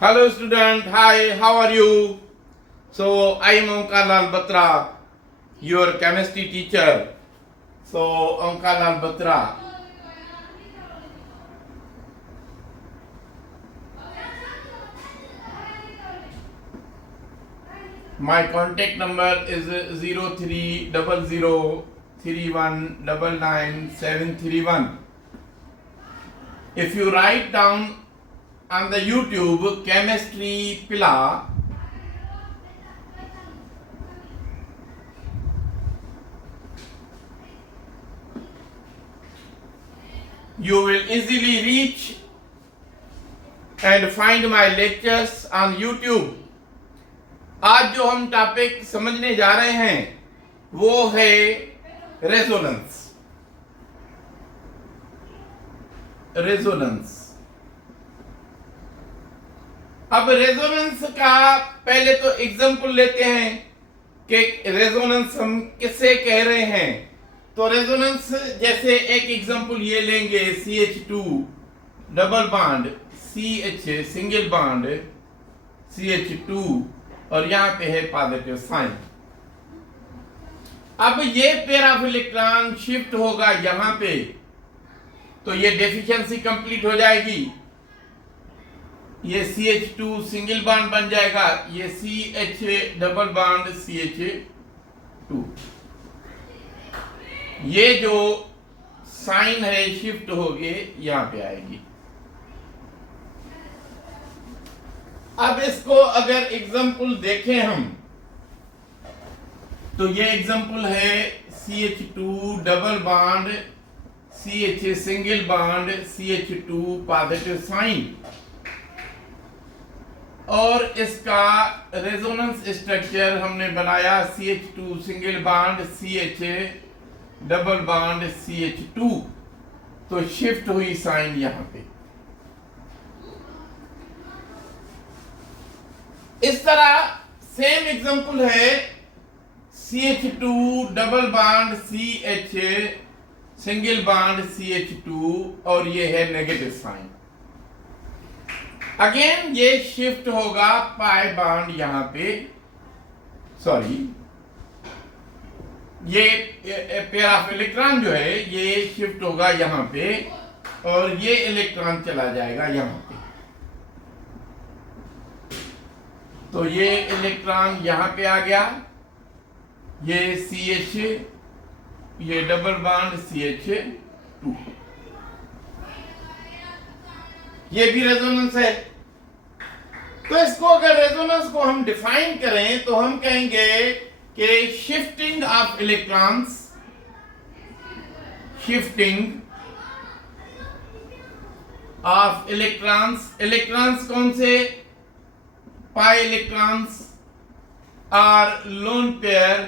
Hello student, hi, how are you? So I am Omkar Lal Batra, your chemistry teacher. So Omkar Lal Batra. My contact number is 030031999731. If you write down on the YouTube chemistry Pila, you will easily reach and find my lectures on YouTube. आज जो हम topic समझने जा रहे हैं वो है resonance. अब रेजोनेंस का पहले तो एग्जांपल लेते हैं कि रेजोनेंस हम किससे कह रहे हैं। तो रेजोनेंस जैसे एक एग्जांपल ये लेंगे CH2 double bond CH single bond CH2 और यहां पे है पॉजिटिव साइन। अब ये पेयर ऑफ इलेक्ट्रॉन शिफ्ट होगा यहां पे, तो ये डेफिशिएंसी कंप्लीट हो जाएगी। ये CH2 सिंगल बॉन्ड बन जाएगा, ये CH डबल बॉन्ड CH2। ये जो साइन है शिफ्ट होके यहां पे आएगी। अब इसको अगर एग्जांपल देखें हम, तो ये एग्जांपल है CH2 double bond CH single bond CH2 positive sign, और इसका रेजोनेंस स्ट्रक्चर हमने बनाया CH2 single bond CH double bond CH2। तो शिफ्ट हुई साइन यहां पे। इस तरह सेम एग्जांपल है CH2 double bond CH single bond CH2 और ये है नेगेटिव साइन। अगेन ये शिफ्ट होगा पाई बॉन्ड यहां पे, सॉरी ये पेयर ऑफ इलेक्ट्रॉन जो है ये शिफ्ट होगा यहां पे और ये इलेक्ट्रॉन चला जाएगा यहां पे। तो ये इलेक्ट्रॉन यहां पे आ गया, ये CH ये डबल बॉन्ड CH2, ये भी रेजोनेंस है। तो इसको अगर रेजोनेंस को हम डिफाइन करें तो हम कहेंगे कि शिफ्टिंग ऑफ इलेक्ट्रॉन्स, इलेक्ट्रॉन्स कौन से? Pi electrons or lone pair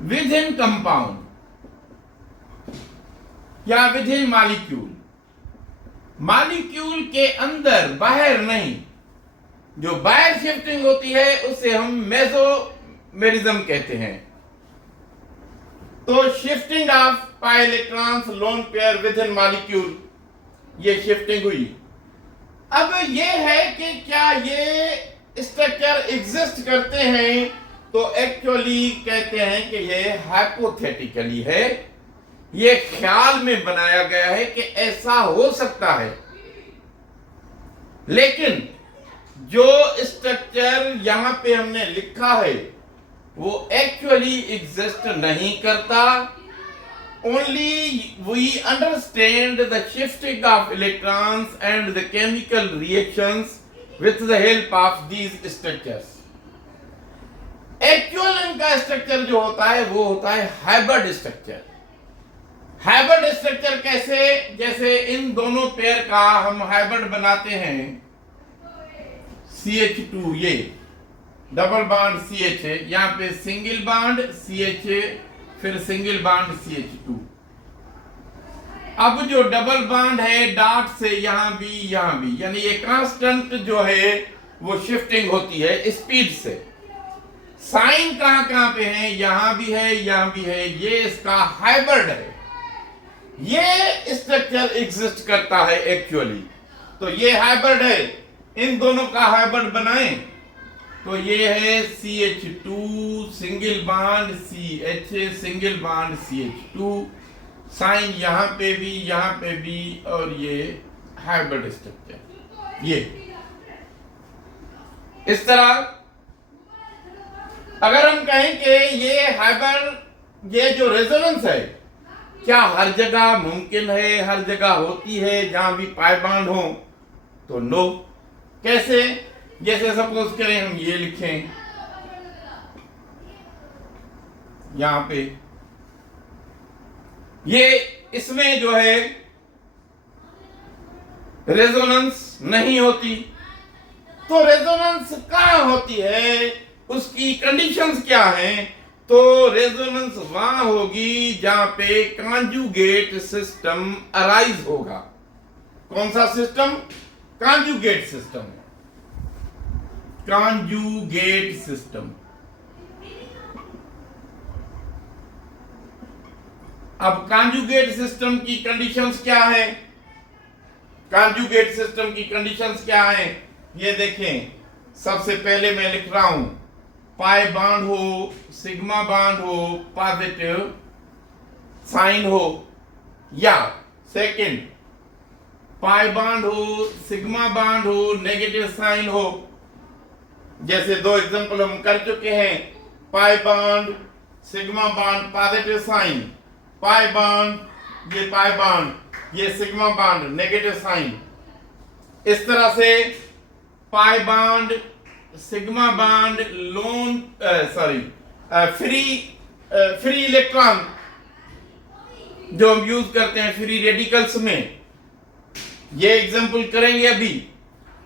within compound या विद इन मॉलिक्यूल के अंदर, बाहर नहीं। जो बाहर शिफ्टिंग होती है उसे हम मेसोमेरिज्म कहते हैं। तो shifting of pi electrons loan pair within molecule, ये शिफ्टिंग हुई। अब ये है कि क्या ये स्ट्रक्चर एग्जिस्ट करते हैं? तो एक्चुअली कहते हैं कि ये हाइपोथेटिकली है, ये ख्याल में बनाया गया है कि ऐसा हो सकता है। लेकिन जो स्ट्रक्चर यहां पे हमने लिखा है वो एक्चुअली एग्जिस्ट नहीं करता। Only we understand the shifting of electrons and the chemical reactions with the help of these structures. Actual इनका स्ट्रक्चर जो होता है वो होता है हाइब्रिड स्ट्रक्चर। हाइब्रिड स्ट्रक्चर कैसे? जैसे इन दोनों पेयर का हम हाइब्रिड बनाते हैं, CH2 ये डबल बॉन्ड CH, यहां पे सिंगल बॉन्ड CH फिर सिंगल बॉन्ड CH2। अब जो डबल बॉन्ड है डॉट से यहां भी, यानी ये कांस्टेंट जो है वो शिफ्टिंग होती है स्पीड से। साइन कहां कहां पे है? यहां भी है, यहां भी है। ये इसका हाइब्रिड है। ये स्ट्रक्चर एग्जिस्ट करता है एक्चुअली। तो ये हाइब्रिड है, इन दोनों का हाइब्रिड बनाएं तो ये है CH2 single bond CH single bond CH2, sign यहां पे भी और ये हाइब्रिड स्ट्रक्चर। ये इस तरह अगर हम कहें कि ये हाइब्रिड, ये जो रेजोनेंस है क्या हर जगह मुमकिन है, हर जगह होती है जहां भी पाई बॉन्ड हो, तो नो। कैसे? जैसे सपोज करें हम ये लिखें यहां पे, ये इसमें जो है रेजोनेंस नहीं होती, तो रेजोनेंस कहां होती है, उसकी कंडीशंस क्या हैं? तो रेजोनेंस वहां होगी जहां पे कॉन्जुगेट सिस्टम अराइज होगा। कौन सा system? Conjugate system. Conjugate system. अब कॉन्जुगेट सिस्टम की कंडीशंस क्या है? कॉन्जुगेट सिस्टम की कंडीशंस क्या है? ये देखें, सबसे पहले मैं लिख रहा हूं पाई बॉन्ड हो, सिग्मा बॉन्ड हो, पॉजिटिव साइन हो, या सेकंड पाई बॉन्ड हो, सिग्मा बॉन्ड हो, नेगेटिव साइन हो। जैसे दो एग्जांपल हम कर चुके हैं, pi bond, sigma bond, positive sign, pi bond, ये पाई बॉन्ड, ये सिग्मा बॉन्ड, नेगेटिव साइन। इस तरह से pi bond, sigma bond, lone free electron जो हम यूज करते हैं फ्री रेडिकल्स में, ये एग्जांपल करेंगे अभी।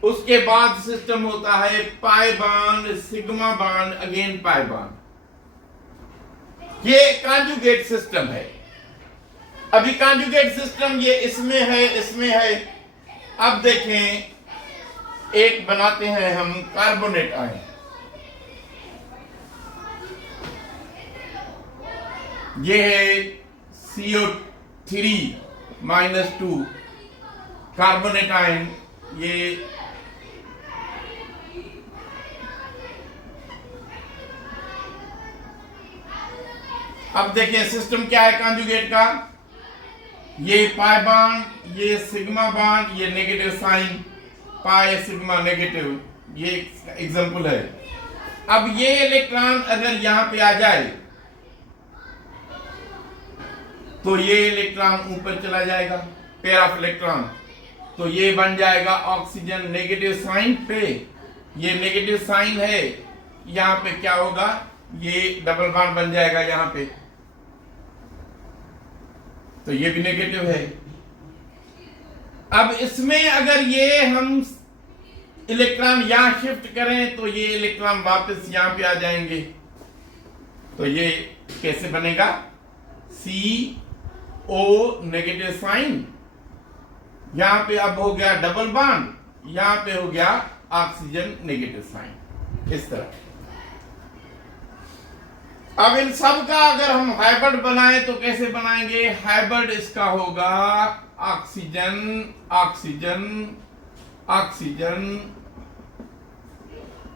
उसके बाद सिस्टम होता है पाई बॉन्ड, सिग्मा बॉन्ड, अगेन पाई बॉन्ड। ये कॉन्जुगेट सिस्टम है। अभी कॉन्जुगेट सिस्टम ये इसमें है, इसमें है। अब देखें, एक बनाते हैं हम कार्बोनेट आयन। ये है CO3-2 कार्बोनेट आयन। ये अब देखिए सिस्टम क्या है कॉन्जुगेट का। ये पाई बॉन्ड, ये सिग्मा बॉन्ड, ये negative sign, pi sigma negative, ये एग्जांपल है। अब ये इलेक्ट्रॉन अगर यहां पे आ जाए तो ये इलेक्ट्रॉन ऊपर चला जाएगा, पेयर ऑफ इलेक्ट्रॉन, तो ये बन जाएगा ऑक्सीजन नेगेटिव साइन पे। ये नेगेटिव साइन है, यहां पे क्या होगा, ये डबल बॉन्ड बन जाएगा यहां पे, तो ये भी नेगेटिव है। अब इसमें अगर ये हम इलेक्ट्रॉन यहां शिफ्ट करें तो ये इलेक्ट्रॉन वापस यहां पे आ जाएंगे, तो ये कैसे बनेगा, CO नेगेटिव साइन, यहां पे अब हो गया डबल बॉन्ड, यहां पे हो गया ऑक्सीजन नेगेटिव साइन। इस तरह अब इन सब का अगर हम हाइब्रिड बनाएं तो कैसे बनाएंगे? हाइब्रिड इसका होगा ऑक्सीजन ऑक्सीजन ऑक्सीजन,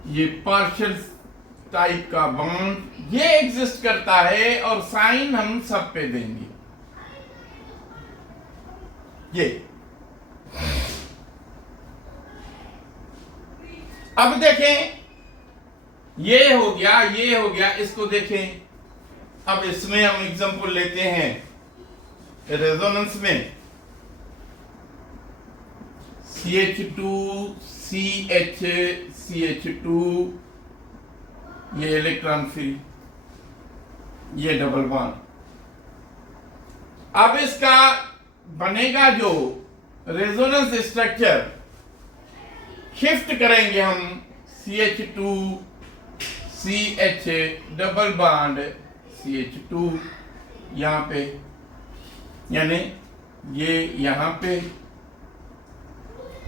ये पार्शियल टाइप का बॉन्ड ये एग्जिस्ट करता है और साइन हम सब पे देंगे। ये अब देखें, ये हो गया, ये हो गया, इसको देखें। अब इसमें हम एग्जांपल लेते हैं रेजोनेंस में, CH2 CH CH2, ये इलेक्ट्रॉन फ्री, ये डबल बॉन्ड। अब इसका बनेगा जो रेजोनेंस स्ट्रक्चर, शिफ्ट करेंगे हम CH2 CH double bond CH2 यहां पे, यानी ये यहां पे,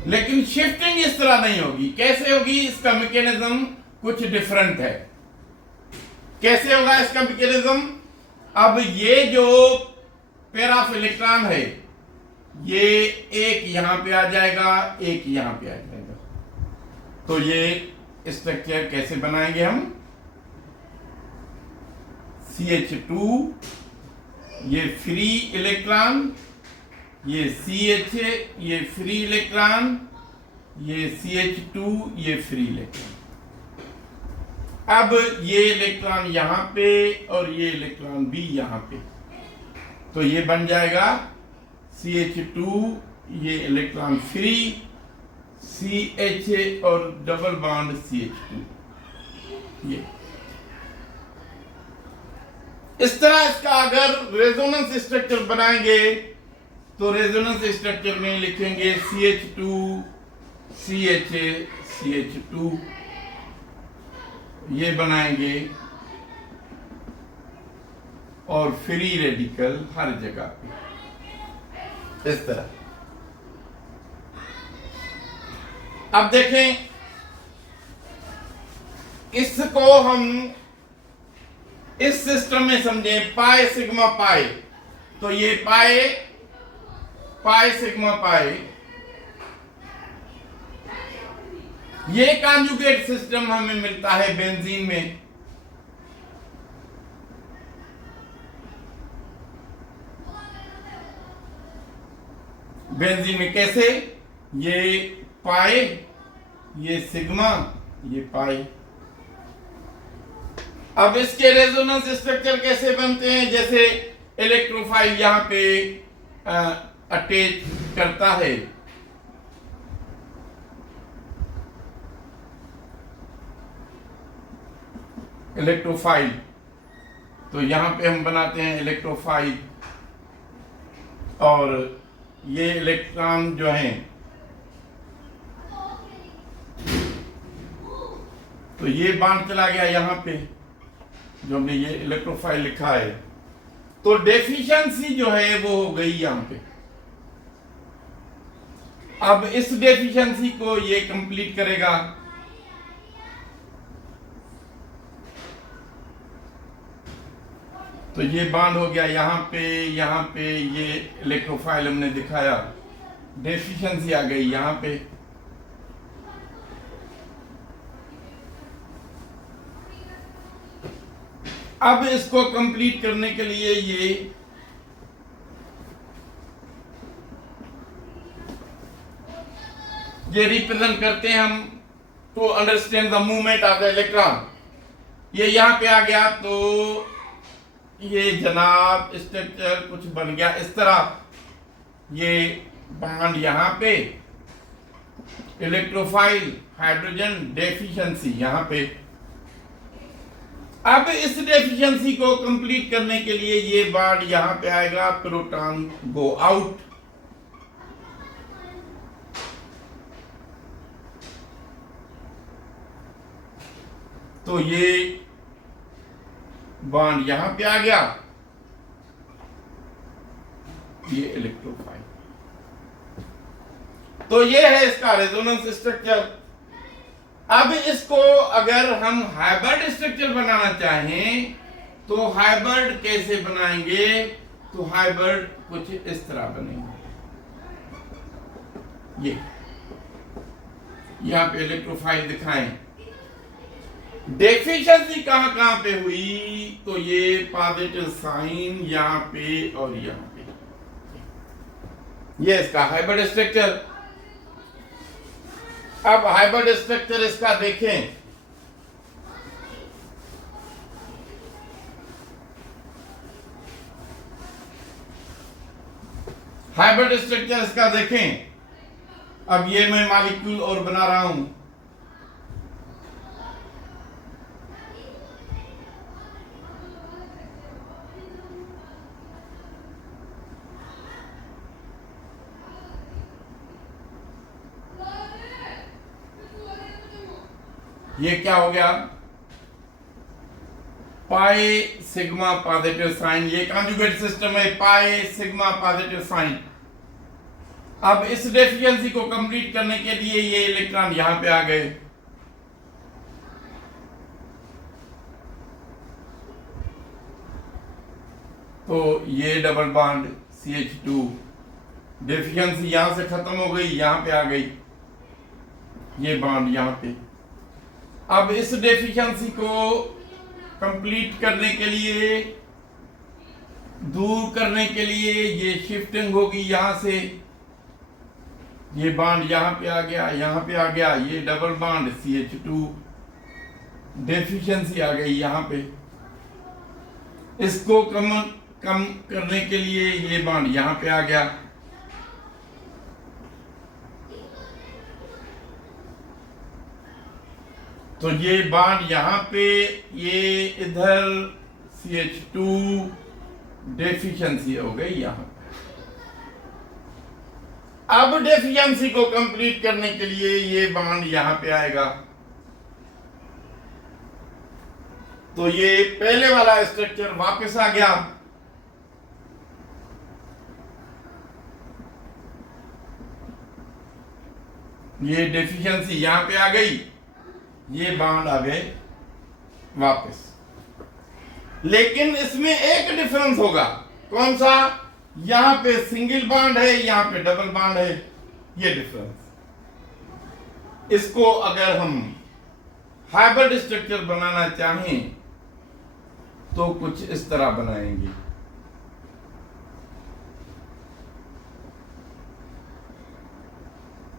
लेकिन शिफ्टिंग इस तरह नहीं होगी। कैसे होगी? इसका मैकेनिज्म कुछ डिफरेंट है। कैसे होगा इसका मैकेनिज्म? अब ये जो पेयर ऑफ इलेक्ट्रॉन है ये एक यहां पे आ जाएगा, एक यहां पे आ जाएगा। तो ये स्ट्रक्चर कैसे बनाएंगे हम? CH2, ये फ्री इलेक्ट्रॉन, ये CH, ये फ्री इलेक्ट्रॉन, ये CH2, ये फ्री इलेक्ट्रॉन। अब ये इलेक्ट्रॉन यहां पे और ये इलेक्ट्रॉन भी यहां पे, तो ये बन जाएगा CH2, ये इलेक्ट्रॉन फ्री, CH और डबल बॉन्ड CH2। ये इस तरह इसका अगर रेजोनेंस स्ट्रक्चर बनाएंगे तो रेजोनेंस स्ट्रक्चर में लिखेंगे CH2 CH CH2, ये बनाएंगे, और फ्री रेडिकल हर जगह पे इस तरह। अब देखें, इसको हम इस सिस्टम में समझें, पाई सिग्मा पाई, तो ये पाई पाई सिग्मा पाई, ये कॉन्जुगेट सिस्टम हमें मिलता है बेंजीन में। बेंजीन में कैसे? ये पाई, ये सिग्मा, ये पाई। अब इसके रेजोनेंस स्ट्रक्चर कैसे बनते हैं? जैसे इलेक्ट्रोफाइल यहां पे अटैच करता है, इलेक्ट्रोफाइल, तो यहां पे हम बनाते हैं इलेक्ट्रोफाइल, और ये इलेक्ट्रॉन जो हैं, तो ये बांड चला गया यहां पे, जो हमने ये इलेक्ट्रोफाइल लिखा है, तो डेफिशिएंसी जो है वो हो गई यहां पे। अब इस डेफिशिएंसी को ये कंप्लीट करेगा, तो ये बांड हो गया यहां पे ये इलेक्ट्रोफाइल हमने दिखाया, डेफिशिएंसी आ गई यहां पे। अब इसको कंप्लीट करने के लिए ये रिप्रेजेंट करते हैं हम, to understand the movement of the electron. ये यहां पे आ गया, तो ये जनाब स्ट्रक्चर कुछ बन गया इस तरह, ये बॉन्ड यहां पे, इलेक्ट्रोफाइल, हाइड्रोजन, डेफिशिएंसी यहां पे। अब इस डेफिशिएंसी को कंप्लीट करने के लिए ये बॉन्ड यहां पे आएगा, प्रोटॉन गो आउट, तो ये बॉन्ड यहां पे आ गया, ये इलेक्ट्रोफाइल। तो ये है इसका रेजोनेंस स्ट्रक्चर। अब इसको अगर हम हाइब्रिड स्ट्रक्चर बनाना चाहें तो हाइब्रिड कैसे बनाएंगे? तो हाइब्रिड कुछ इस तरह बनेंगे, ये यहां पे इलेक्ट्रोफाइल दिखाएं। डेफिशिएंसी कहां पे हुई? तो ये पॉजिटिव साइन यहां पे और यहां पे, ये इसका हाइब्रिड स्ट्रक्चर। अब हाइब्रिड स्ट्रक्चर इसका देखें, हाइब्रिड स्ट्रक्चर इसका देखें। अब ये मैं मॉलिक्यूल और बना रहा हूं, ये क्या हो गया? पाई सिग्मा पॉजिटिव साइन, ये कॉन्जुगेट सिस्टम है, पाई सिग्मा पॉजिटिव साइन। अब इस डेफिशिएंसी को कंप्लीट करने के लिए ये इलेक्ट्रॉन यहां पे आ गए, तो ये डबल बॉन्ड CH2 डेफिशिएंसी यहां से खत्म हो गई, यहां पे आ गई ये बॉन्ड यहां पे। अब इस डेफिशिएंसी को कंप्लीट करने के लिए, दूर करने के लिए ये शिफ्टिंग होगी यहां से, ये बॉन्ड यहां पे आ गया, यहां पे आ गया, ये डबल बॉन्ड CH2 डेफिशिएंसी आ गई यहां पे। इसको कम करने के लिए ये बॉन्ड यहां पे आ गया। तो ये बॉन्ड यहां पे, ये इधर CH2 डेफिशिएंसी हो गई यहां पे। अब डेफिशिएंसी को कंप्लीट करने के लिए ये बॉन्ड यहां पे आएगा। तो ये पहले वाला स्ट्रक्चर वापस आ गया। ये डेफिशिएंसी यहां पे आ गई, ये बॉन्ड आ गए वापस। लेकिन इसमें एक डिफरेंस होगा। कौन सा? यहां पे सिंगल बॉन्ड है, यहां पे डबल बॉन्ड है, ये डिफरेंस। इसको अगर हम हाइब्रिड स्ट्रक्चर बनाना चाहें तो कुछ इस तरह बनाएंगे।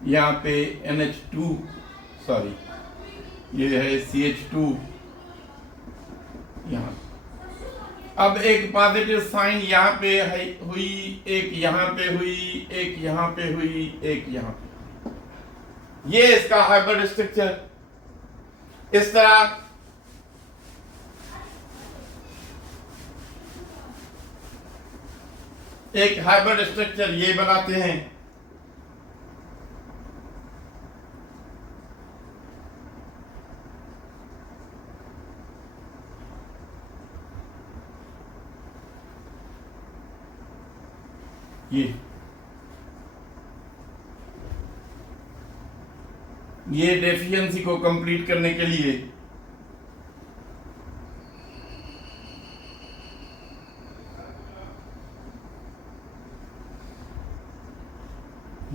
यहां पे NH2, सॉरी ये है CH2 यहां। अब एक पॉजिटिव साइन यहां पे हुई, एक यहां पे हुई, एक यहां पे हुई, एक यहां पे। ये इसका हाइब्रिड स्ट्रक्चर। इस तरह एक हाइब्रिड स्ट्रक्चर ये बनाते हैं। ये डेफिशिएंसी को कंप्लीट करने के लिए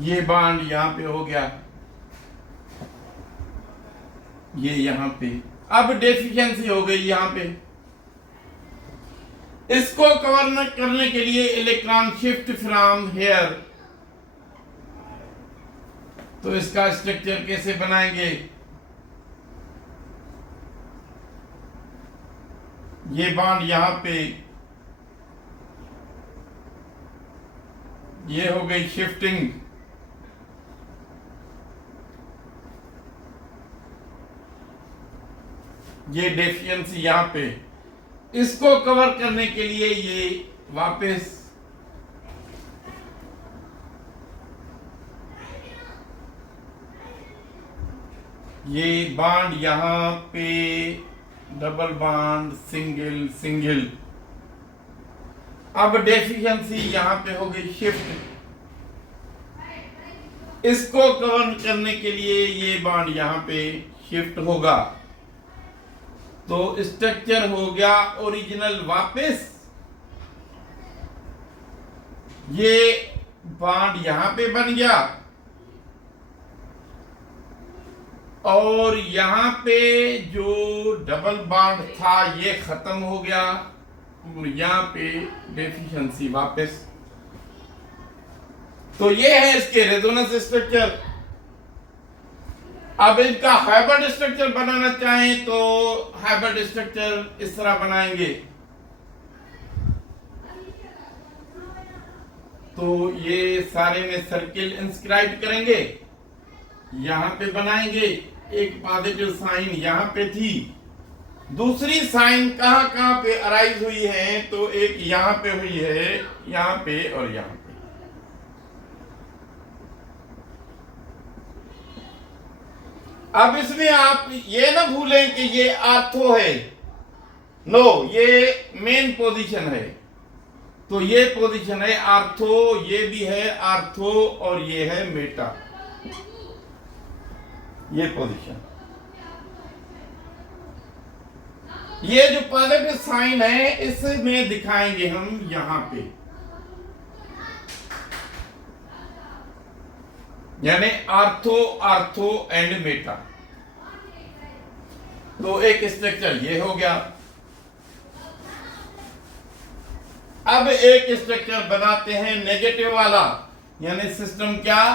ये बॉन्ड यहां पे हो गया, ये यहां पे। अब डेफिशिएंसी हो गई यहां पे। इसको कवर करने के लिए इलेक्ट्रॉन शिफ्ट फ्रॉम हेयर। तो इसका स्ट्रक्चर कैसे बनाएंगे? ये बॉन्ड यहां पे, ये हो गई शिफ्टिंग। ये डेफिशिएंसी यहां पे। इसको कवर करने के लिए ये वापस ये बॉन्ड यहां पे, डबल बॉन्ड, सिंगल सिंगल। अब डेफिशिएंसी यहां पे हो गई शिफ्ट। इसको कवर करने के लिए ये बॉन्ड यहां पे शिफ्ट होगा। तो स्ट्रक्चर हो गया ओरिजिनल वापस। ये बॉन्ड यहां पे बन गया और यहां पे जो डबल बॉन्ड था ये खत्म हो गया और यहां पे डेफिशिएंसी वापस। तो ये है इसके रेजोनेंस स्ट्रक्चर। अब इनका हाइब्रिड स्ट्रक्चर बनाना चाहें तो हाइब्रिड स्ट्रक्चर इस तरह बनाएंगे। तो ये सारे में सर्किल इंस्क्राइब करेंगे, यहां पे बनाएंगे। एक पॉजिटिव साइन यहां पे थी, दूसरी साइन कहां पे अराइज हुई है? तो एक यहां पे हुई है, यहां पे और यहां पे। अब इसमें आप ये ना भूलें कि ये आर्थो है। नो, ये मेन पोजीशन है। तो ये पोजीशन है आर्थो, ये भी है आर्थो और ये है मेटा। ये पोजीशन, ये जो पॉजिटिव साइन है इसमें दिखाएंगे हम यहां पे। यानी आर्थो, आर्थो एंड मेटा। तो एक स्ट्रक्चर ये हो गया। अब एक स्ट्रक्चर बनाते हैं नेगेटिव वाला, यानी सिस्टम क्या,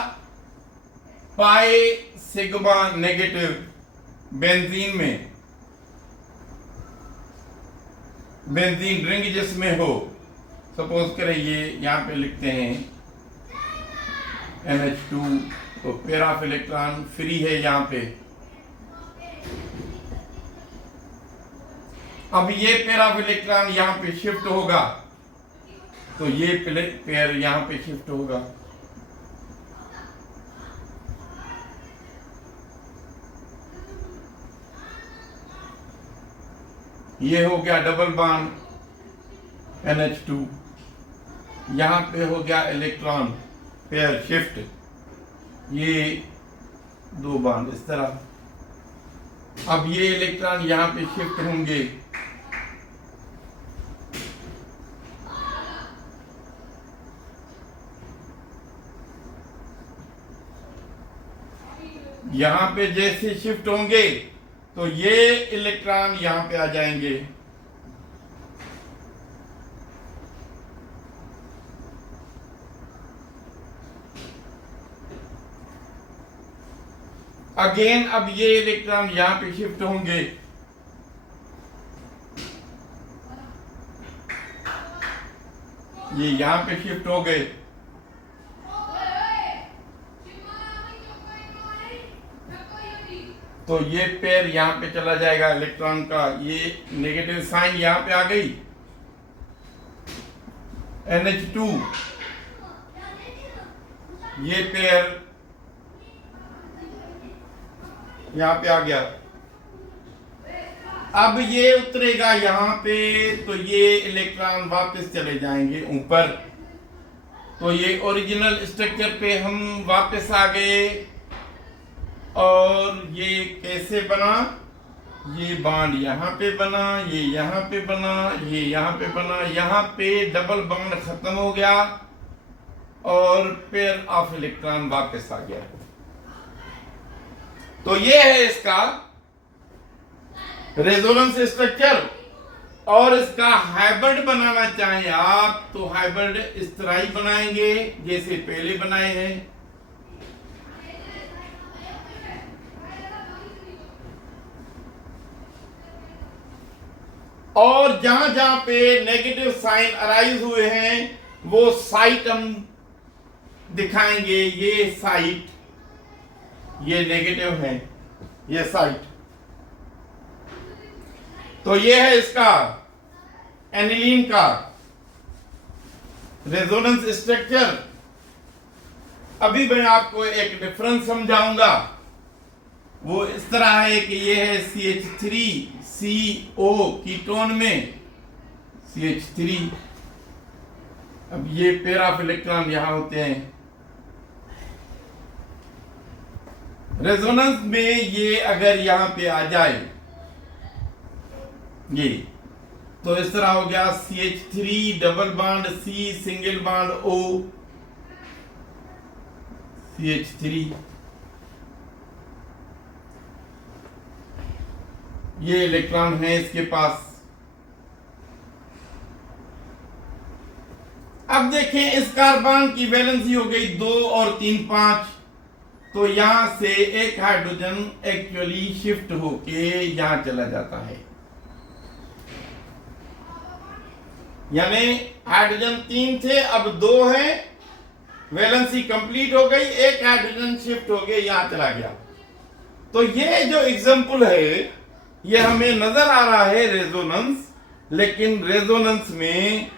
पाई सिग्मा नेगेटिव बेंजीन में, बेंजीन रिंग जिसमें हो, सपोज करें ये यहां पे लिखते हैं NH2, तो पेयर ऑफ इलेक्ट्रॉन फ्री है यहां पे। अब ये पेयर ऑफ इलेक्ट्रॉन यहां पे शिफ्ट होगा, तो ये पेयर यहां पे शिफ्ट होगा। ये हो गया डबल बॉन्ड NH2, यहां पे हो गया इलेक्ट्रॉन पेयर शिफ्ट, ये दो बॉन्ड इस तरह। अब ये इलेक्ट्रॉन यहां पे शिफ्ट होंगे, यहां पे जैसे शिफ्ट होंगे तो ये इलेक्ट्रॉन यहां पे आ जाएंगे। अगेन अब ये इलेक्ट्रॉन यहां पे शिफ्ट होंगे, ये यहां पे शिफ्ट हो गए, तो ये पेयर यहां पे चला जाएगा इलेक्ट्रॉन का, ये नेगेटिव साइन यहां पे आ गई, NH2, ये पेयर यहां पे आ गया। अब ये उतरेगा यहां पे, तो ये इलेक्ट्रॉन वापस चले जाएंगे ऊपर। तो ये ओरिजिनल स्ट्रक्चर पे हम वापस आ गए। और ये कैसे बना, ये बॉन्ड यहां पे बना, ये यहां पे बना, ये यहां पे बना, यहां पे डबल बॉन्ड खत्म हो गया और पेयर ऑफ इलेक्ट्रॉन वापस आ गया। तो ये है इसका रेजोनेंस स्ट्रक्चर। और इसका हाइब्रिड बनाना चाहें आप तो हाइब्रिड इस तरह ही बनाएंगे जैसे पहले बनाए हैं। और जहां जहां पे नेगेटिव साइन अराइज हुए हैं वो साइट हम दिखाएंगे। ये साइट, ये नेगेटिव है, ये साइट। तो ये है इसका एनिलीन का रेजोनेंस स्ट्रक्चर। अभी मैं आपको एक डिफरेंस समझाऊंगा। वो इस तरह है कि ये है CH3CO कीटोन में CH3। अब ये पेयर ऑफ इलेक्ट्रॉन यहां होते हैं। रेजोनेंस में ये अगर यहां पे आ जाए ये, तो इस तरह हो गया CH3 double bond C single bond O CH3। ये इलेक्ट्रॉन है इसके पास। अब देखें इस कार्बन की वैलेंसी हो गई 2 और 3 5। तो यहां से एक हाइड्रोजन एक्चुअली शिफ्ट होके यहां चला जाता है, यानी हाइड्रोजन 3 थे अब 2 है, वैलेंसी कंप्लीट हो गई, एक हाइड्रोजन शिफ्ट हो गया यहां चला गया। तो ये जो एग्जांपल है ये हमें नजर आ रहा है रेजोनेंस, लेकिन रेजोनेंस में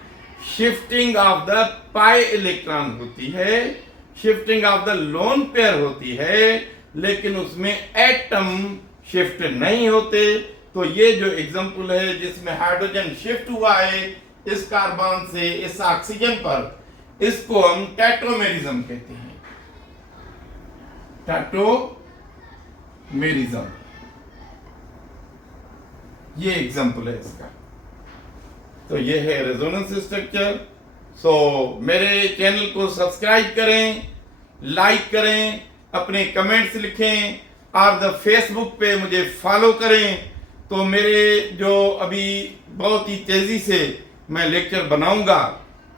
shifting of the pi electron होती है, shifting of the lone pair होती है, लेकिन उसमें एटम शिफ्ट नहीं होते। तो ये जो एग्जांपल है जिसमें हाइड्रोजन शिफ्ट हुआ है इस कार्बन से इस ऑक्सीजन पर, इसको हम टेट्रोमेरिज्म कहते हैं, टेट्रोमेरिज्म। ये एग्जांपल है इसका। तो ये है रेजोनेंस स्ट्रक्चर। सो मेरे चैनल को सब्सक्राइब करें, लाइक करें, अपने कमेंट्स लिखें और द फेसबुक पे मुझे फॉलो करें। तो मेरे जो अभी बहुत ही तेज़ी से मैं लेक्चर बनाऊंगा,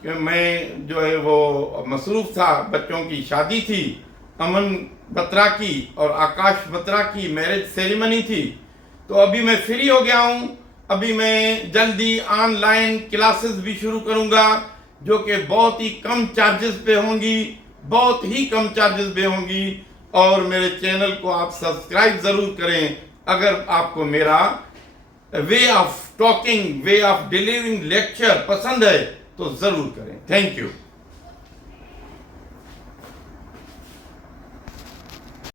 कि मैं जो है वो मसरूफ़ था, बच्चों की शादी थी, अमन बत्रा की और आकाश बत्रा की मैरिज सेरेमनी थी। तो अभी मैं फ्री हो गया हूँ। अभी मैं जल्दी ऑनलाइन क्लासेस भी शुरू करूँगा, जो कि बहुत ही कम चार्जेस पे होंगी, बहुत ही कम चार्जेस पे होंगी। और मेरे चैनल को आप सब्सक्राइब ज़रूर करें। अगर आपको मेरा way of talking, way of delivering lecture पसंद है तो ज़रूर करें। Thank you.